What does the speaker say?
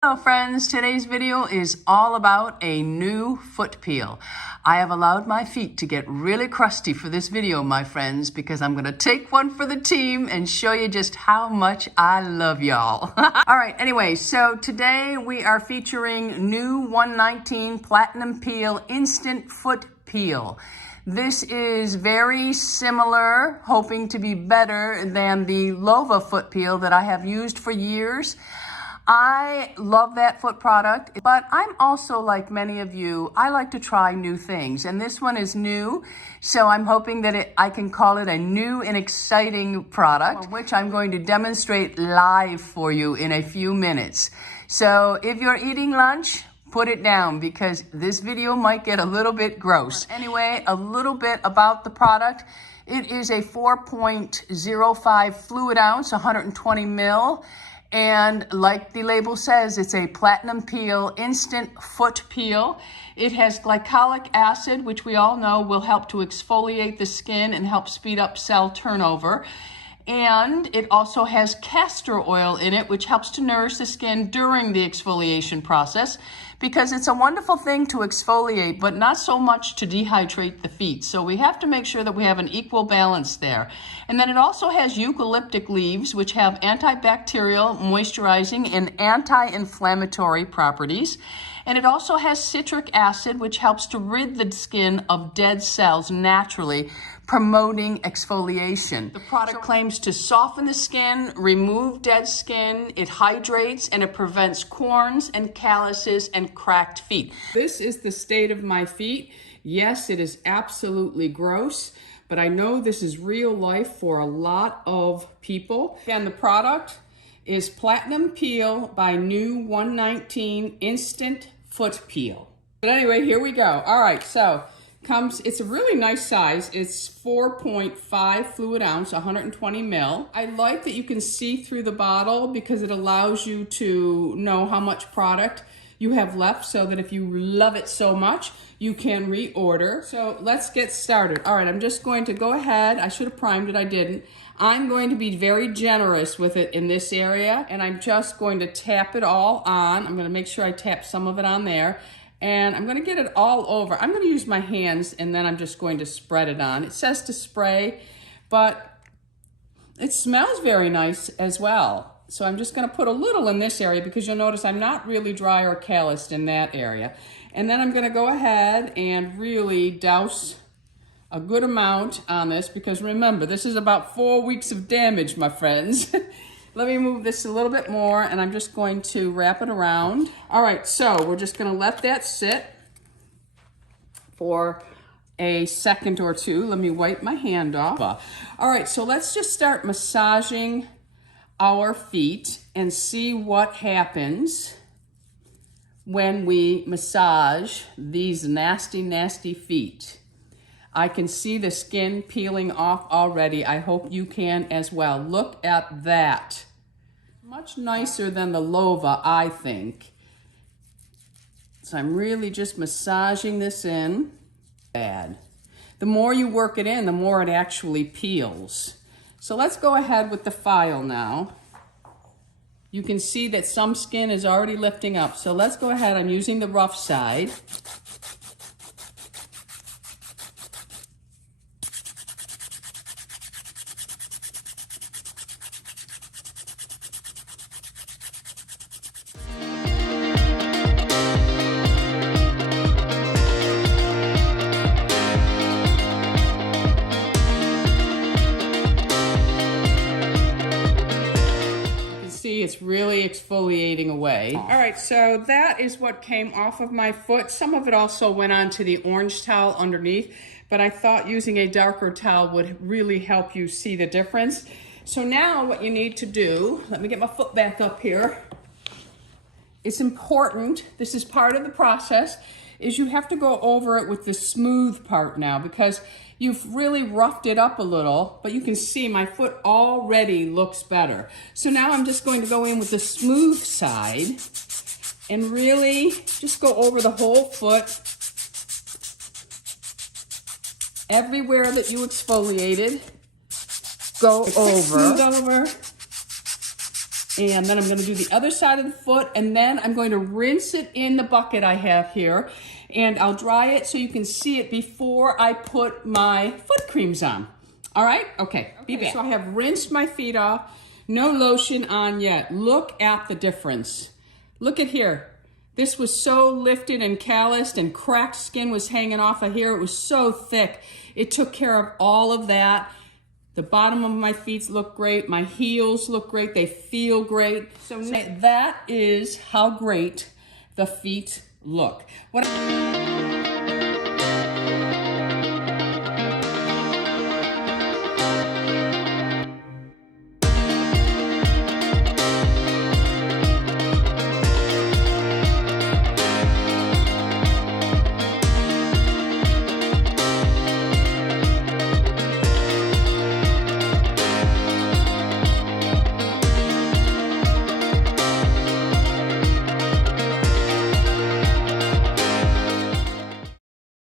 Hello friends, today's video is all about a new foot peel. I have allowed my feet to get really crusty for this video, my friends, because I'm going to take one for the team and show you just how much I love y'all. Alright, anyway, so today we are featuring new 119 Platinum Peel Instant Foot Peel. This is very similar, hoping to be better than the Lova foot peel that I have used for years. I love that foot product, but I'm also like many of you, I like to try new things, and this one is new, so I'm hoping that I can call it a new and exciting product, which I'm going to demonstrate live for you in a few minutes. So if you're eating lunch, put it down because this video might get a little bit gross. Anyway, a little bit about the product. It is a 4.05 fluid ounce, 120 mil. And like the label says, it's a platinum peel, instant foot peel. It has glycolic acid, which we all know will help to exfoliate the skin and help speed up cell turnover. And it also has castor oil in it, which helps to nourish the skin during the exfoliation process, because it's a wonderful thing to exfoliate, but not so much to dehydrate the feet. So we have to make sure that we have an equal balance there. And then it also has eucalyptic leaves, which have antibacterial, moisturizing, and anti-inflammatory properties. And it also has citric acid, which helps to rid the skin of dead cells naturally, promoting exfoliation. The product claims to soften the skin, remove dead skin, it hydrates, and it prevents corns and calluses and cracked feet. This is the state of my feet. Yes, it is absolutely gross, but I know this is real life for a lot of people. Again, the product is Platinum Peel by New 119 Instant Foot Peel. But anyway, here we go. All right, so it's a really nice size. It's 4.5 fluid ounce, 120 mil. I like that you can see through the bottle because it allows you to know how much product you have left, so that if you love it so much, you can reorder. So let's get started. All right, I'm just going to go ahead. I should have primed it, I didn't. I'm going to be very generous with it in this area, and I'm just going to tap it all on. I'm going to make sure I tap some of it on there. And I'm going to get it all over. I'm going to use my hands, and then I'm just going to spread it on. It says to spray, but it smells very nice as well. So I'm just going to put a little in this area because you'll notice I'm not really dry or calloused in that area. And then I'm going to go ahead and really douse a good amount on this because remember, this is about 4 weeks of damage, my friends. Let me move this a little bit more, and I'm just going to wrap it around. All right, so we're just going to let that sit for a second or two. Let me wipe my hand off. All right, so let's just start massaging our feet and see what happens when we massage these nasty, nasty feet. I can see the skin peeling off already. I hope you can as well. Look at that. Much nicer than the Lova, I think. So I'm really just massaging this in. Bad. The more you work it in, the more it actually peels. So let's go ahead with the file now. You can see that some skin is already lifting up. So let's go ahead. I'm using the rough side. It's really exfoliating away. All right, so that is what came off of my foot. Some of it also went onto the orange towel underneath, but I thought using a darker towel would really help you see the difference. So now what you need to do, let me get my foot back up here. It's important, this is part of the process, is you have to go over it with the smooth part now because you've really roughed it up a little, but you can see my foot already looks better. So now I'm just going to go in with the smooth side and really just go over the whole foot. Everywhere that you exfoliated, go over. Smooth over. And then I'm going to do the other side of the foot, and then I'm going to rinse it in the bucket I have here, and I'll dry it so you can see it before I put my foot creams on. All right? Okay, be back. So I have rinsed my feet off. No lotion on yet. Look at the difference. Look at here. This was so lifted and calloused, and cracked skin was hanging off of here. It was so thick. It took care of all of that. The bottom of my feet look great. My heels look great. They feel great. So that is how great the feet look.